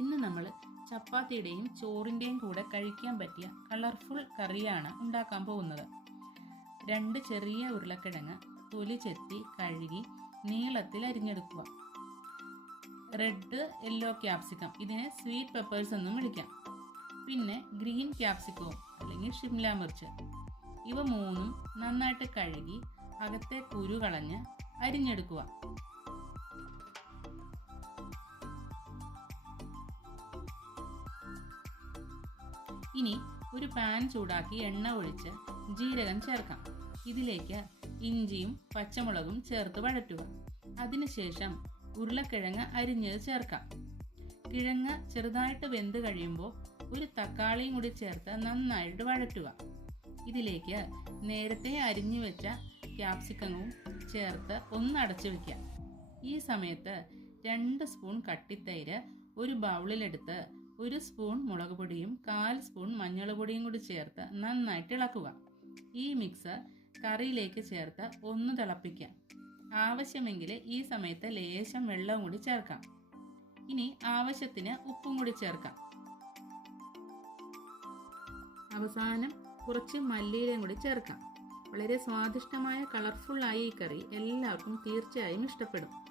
ഇന്ന് നമ്മൾ ചപ്പാത്തിയുടെയും ചോറിൻ്റെയും കൂടെ കഴിക്കാൻ പറ്റിയ കളർഫുൾ കറിയാണ് ഉണ്ടാക്കാൻ പോകുന്നത്. 2 ചെറിയ ഉരുളക്കിഴങ്ങ് തൊലി ചെത്തി കഴുകി നീളത്തിൽ അരിഞ്ഞെടുക്കുക. റെഡ് യെല്ലോ ക്യാപ്സിക്കം, ഇതിനെ സ്വീറ്റ് പെപ്പേഴ്സ് എന്നും വിളിക്കാം. പിന്നെ ഗ്രീൻ ക്യാപ്സിക്കവും അല്ലെങ്കിൽ ഷിംല മിർച്ച്, ഇവ മൂന്നും നന്നായിട്ട് കഴുകി അകത്തെ കുരു കളഞ്ഞ് അരിഞ്ഞെടുക്കുക. ഇനി ഒരു പാൻ ചൂടാക്കി എണ്ണ ഒഴിച്ച് ജീരകം ചേർക്കാം. ഇതിലേക്ക് ഇഞ്ചിയും പച്ചമുളകും ചേർത്ത് വഴറ്റുക. അതിനുശേഷം ഉരുളക്കിഴങ്ങ് അരിഞ്ഞത് ചേർക്കാം. കിഴങ്ങ് ചെറുതായിട്ട് വെന്ത് കഴിയുമ്പോൾ ഒരു തക്കാളിയും കൂടി ചേർത്ത് നന്നായിട്ട് വഴറ്റുക. ഇതിലേക്ക് നേരത്തെ അരിഞ്ഞു വെച്ച ക്യാപ്സിക്കവും ചേർത്ത് ഒന്ന് അടച്ചു വയ്ക്കുക. ഈ സമയത്ത് 2 സ്പൂൺ കട്ടിത്തൈര് ഒരു ബൗളിലെടുത്ത് 1 സ്പൂൺ മുളക് പൊടിയും 1/4 സ്പൂൺ മഞ്ഞൾപ്പൊടിയും കൂടി ചേർത്ത് നന്നായിട്ട് ഇളക്കുക. ഈ മിക്സ് കറിയിലേക്ക് ചേർത്ത് ഒന്ന് തിളപ്പിക്കാം. ആവശ്യമെങ്കിൽ ഈ സമയത്ത് ലേശം വെള്ളം കൂടി ചേർക്കാം. ഇനി ആവശ്യത്തിന് ഉപ്പും കൂടി ചേർക്കാം. അവസാനം കുറച്ച് മല്ലിയിലയും കൂടി ചേർക്കാം. വളരെ സ്വാദിഷ്ടമായ കളർഫുള്ളായ ഈ കറി എല്ലാവർക്കും തീർച്ചയായും ഇഷ്ടപ്പെടും.